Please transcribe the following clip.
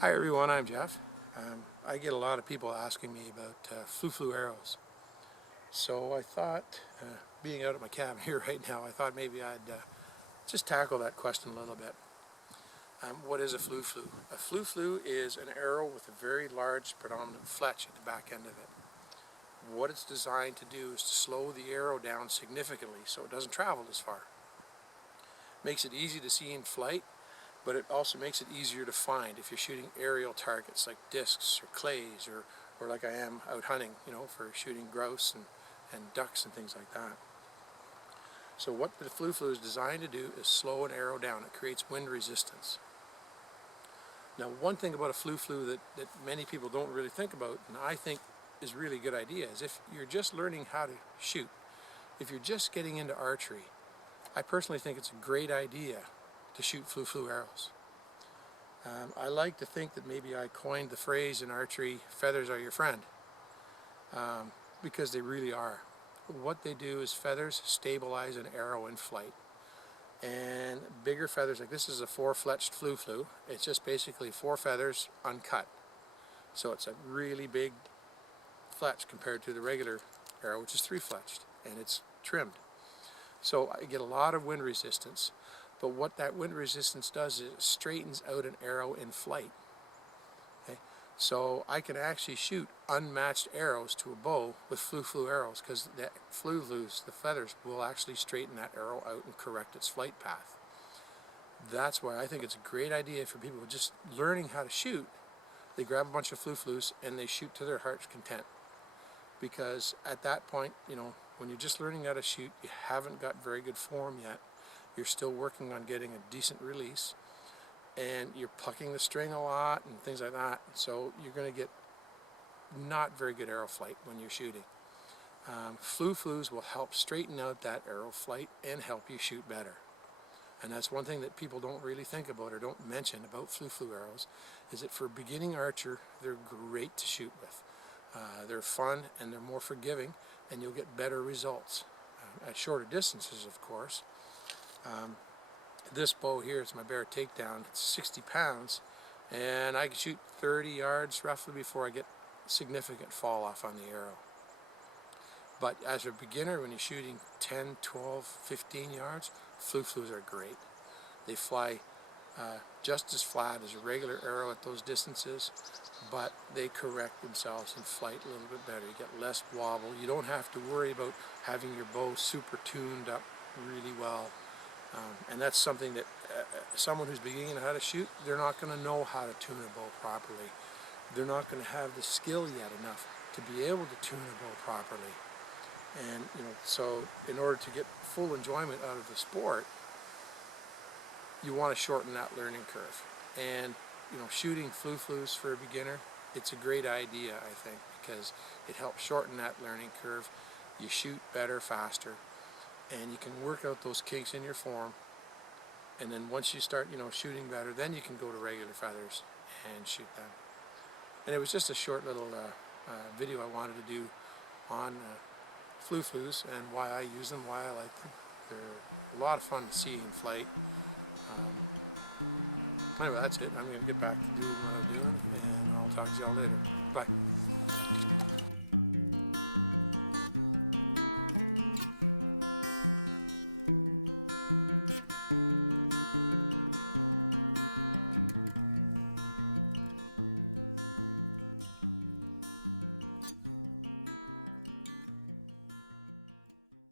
Hi everyone, I'm Jeff. I get a lot of people asking me about flu arrows. So I thought, being out at my cabin here right now, I thought maybe I'd just tackle that question a little bit. What is a flu? A flu is an arrow with a very large predominant fletch at the back end of it. What it's designed to do is to slow the arrow down significantly so it doesn't travel as far. Makes it easy to see in flight, but it also makes it easier to find if you're shooting aerial targets like discs or clays or like I am out hunting, for shooting grouse and ducks and things like that. So what the flu is designed to do is slow an arrow down. It creates wind resistance. Now, one thing about a flu that many people don't really think about, and I think is really a good idea, is if you're just learning how to shoot, if you're just getting into archery, I personally think it's a great idea to shoot flu arrows. I like to think that maybe I coined the phrase in archery, feathers are your friend, because they really are. What they do is feathers stabilize an arrow in flight. And bigger feathers, like this is a 4-fletched flu, it's just basically 4 feathers uncut. So it's a really big fletch compared to the regular arrow, which is 3-fletched, and it's trimmed. So I get a lot of wind resistance. But what that wind resistance does is it straightens out an arrow in flight. Okay? So I can actually shoot unmatched arrows to a bow with flu arrows because the the feathers, will actually straighten that arrow out and correct its flight path. That's why I think it's a great idea for people just learning how to shoot. They grab a bunch of flus and they shoot to their heart's content. Because at that point, when you're just learning how to shoot, you haven't got very good form yet. You're still working on getting a decent release, and you're plucking the string a lot and things like that, so you're going to get not very good arrow flight when you're shooting. Flus will help straighten out that arrow flight and help you shoot better. And that's one thing that people don't really think about or don't mention about flu arrows, is that for a beginning archer, they're great to shoot with. They're fun and they're more forgiving, and you'll get better results at shorter distances, of course. This bow here is my Bear Takedown. It's 60 pounds, and I can shoot 30 yards roughly before I get significant fall off on the arrow. But as a beginner, when you're shooting 10, 12, 15 yards, flus are great. They fly just as flat as a regular arrow at those distances, but they correct themselves in flight a little bit better. You get less wobble. You don't have to worry about having your bow super tuned up really well. And that's something that someone who's beginning how to shoot, they're not going to know how to tune a bow properly. They're not going to have the skill yet enough to be able to tune a bow properly. And so in order to get full enjoyment out of the sport, you want to shorten that learning curve. And shooting flus for a beginner, it's a great idea, I think, because it helps shorten that learning curve. You shoot better, faster, and you can work out those kinks in your form. And then once you start, shooting better, then you can go to regular feathers and shoot them. And it was just a short little video I wanted to do on flus and why I use them, why I like them. They're a lot of fun to see in flight. Anyway, that's it. I'm going to get back to doing what I'm doing, and I'll talk to y'all later. Bye.